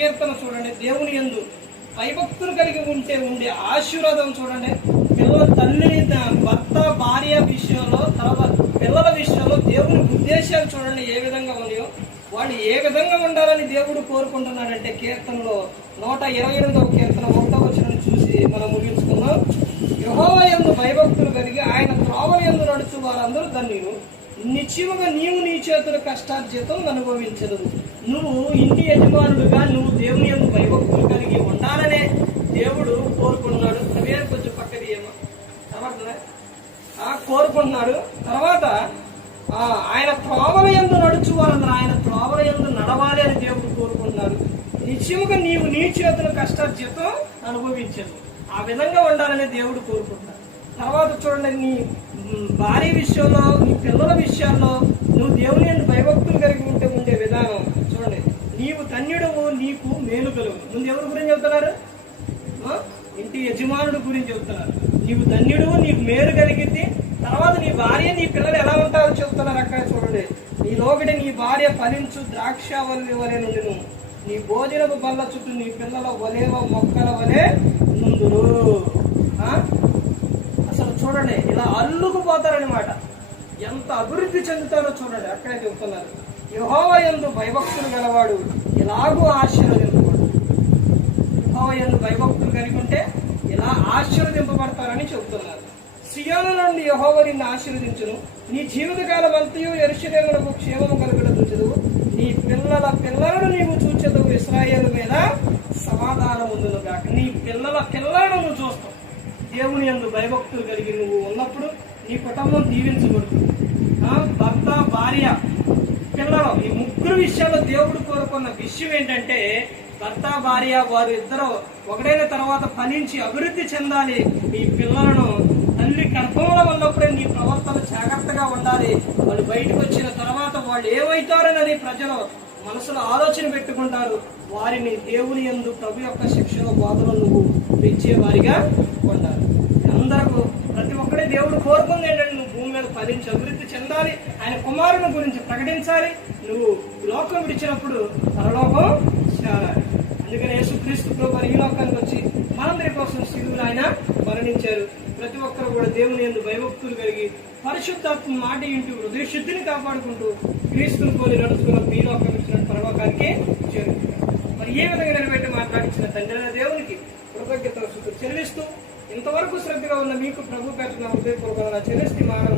కీర్తన చూడండి దేవుని ఎందు భయభక్తులు కలిగి ఉంటే ఉండే ఆశీర్వాదం చూడండి. పిల్లల తల్లి భర్త భార్య విషయంలో తర్వాత పిల్లల విషయంలో దేవుని ఉద్దేశాలు చూడండి ఏ విధంగా ఉన్నాయో. వాళ్ళు ఏ విధంగా ఉండాలని దేవుడు కోరుకుంటున్నాడంటే కీర్తనలో నూట ఇరవై ఎనిమిదవ కీర్తన ఒకటో వచ్చిన చూసి మనం ముగించుకుందాం. యహోవ ఎందు భయభక్తులు కలిగి ఆయన త్రోవ ఎందు నడుచు వారందరూ ధన్యులు. నిశ్చయముగా నీవు నీ చేతుల కష్టార్జితం అనుభవించదు. నువ్వు ఇంటి యజమానుడుగా నువ్వు దేవుని యొక్క భయభక్తులు కలిగి ఉండాలనే దేవుడు కోరుకుంటున్నాడు. అవే కొంచెం పక్కది ఏమో. ఆ కోరుకుంటున్నాడు. తర్వాత ఆయన త్రోవల ఎందు నడుచు వాళ్ళందరూ ఆయన త్రోవల ఎందు నడవాలి అని దేవుడు కోరుకుంటున్నాడు. నిశ్చయముగా నీవు నీ చేతుల కష్టార్జితం అనుభవించదు. ఆ విధంగా ఉండాలని దేవుడు కోరుకుంటున్నాడు. తర్వాత చూడండి నీ భార్య విషయంలో నీ పిల్లల విషయాల్లో నువ్వు దేవుని ఎందు భయభక్తులు కలిగి ఉంటే ఉండే విధానం. చూడండి నీవు ధన్యుడవు నీకు మేలు కలుగు. ముందు ఎవరి గురించి చెబుతున్నారు? ఇంటి యజమానుడు గురించి చెబుతున్నారు. నీవు ధన్యుడు నీకు మేలు కలిగింది. తర్వాత నీ భార్య నీ పిల్లలు ఎలా ఉంటారో చెబుతున్నారు అక్కడ చూడండి. నీ లోగడి నీ భార్య ఫలించు ద్రాక్ష వలె వలె నుండి నీ భోజనపు బల్ల చుట్టూ నీ పిల్లల వలేవ మొక్కల వలె ముందురు అలా అల్లుకుపోతారనమాట ఎంత అభివృద్ధి చెందుతారో చూడండి అక్కడే చెబుతున్నారు యహోవ యందు భయభక్తులు గలవాడు ఎలాగూ ఆశీర్వదింపబడు యెహోవా ఎందు భయభక్తులు కలిగి ఉంటే ఇలా ఆశీర్వదింపబడతారని చెబుతున్నారు. సియోను నుండి యహోవ నిన్ను ఆశీర్వదించును. నీ జీవితకాలం అంతయు ఎరుషలేమునకు క్షేమము కలుగుడు నీ పిల్లల పిల్లలను నీవు చూచెదు ఇస్రాయేల్ మీద సమాధానం ఉందును కాక నీ పిల్లల పిల్లలను నువ్వు చూస్తావు దేవుని ఎందు భయభక్తులు కలిగి నువ్వు ఉన్నప్పుడు నీ కుటుంబం దీవించబడుతుంది. ఆ, భర్త భార్య పిల్లలు ఈ ముగ్గురు విషయాల్లో దేవుడు కోరుకున్న విషయం ఏంటంటే భర్త భార్య వారు ఇద్దరు ఒకటైన తర్వాత ఫలించి అభివృద్ధి చెందాలి. మీ పిల్లలను తల్లి గర్భంలో ఉన్నప్పుడే నీ ప్రవర్తన జాగ్రత్తగా ఉండాలి. వాళ్ళు బయటకు వచ్చిన తర్వాత వాళ్ళు ఏమవుతారన్నది ప్రజలు మనసులో ఆలోచన పెట్టుకుంటారు. వారిని దేవుని యందు ప్రభు యొక్క శిక్షణ బోధన నువ్వు పెంచేవారిగా ఉండాలి అందరూ ప్రతి ఒక్కడే దేవుడు కోరుకుంది ఏంటంటే నువ్వు భూమి మీద ఫలించి అభివృద్ధి చెందాలి. ఆయన కుమారుని గురించి ప్రకటించాలి. నువ్వు లోకం విడిచినప్పుడు పరలోకం చేరాలి. అందుకని యేసుక్రీస్తు ప్రభు ఈ లోకానికి వచ్చి మనందరి కోసం శిలువులు ఆయన మరణించారు. ప్రతి ఒక్కరు కూడా దేవుని ఎందు భయభక్తులు కలిగి పరిశుద్ధాత్మ మాట ఇంటూ హృదయ శుద్ధిని కాపాడుకుంటూ క్రీస్తుని పోలి నడుచుకున్న మీరు లోకం ఇచ్చిన చేరుకుంటారు. మరి ఏ విధంగా నిలబెట్టి మాట్లాడించిన తండ్రి దేవునికి కృతజ్ఞతలు చెల్లిస్తూ ఇంతవరకు శ్రద్ధగా ఉన్న మీకు ప్రభు పెట్టిన హృదయపూర్వకంగా చెల్లిస్తే మానవ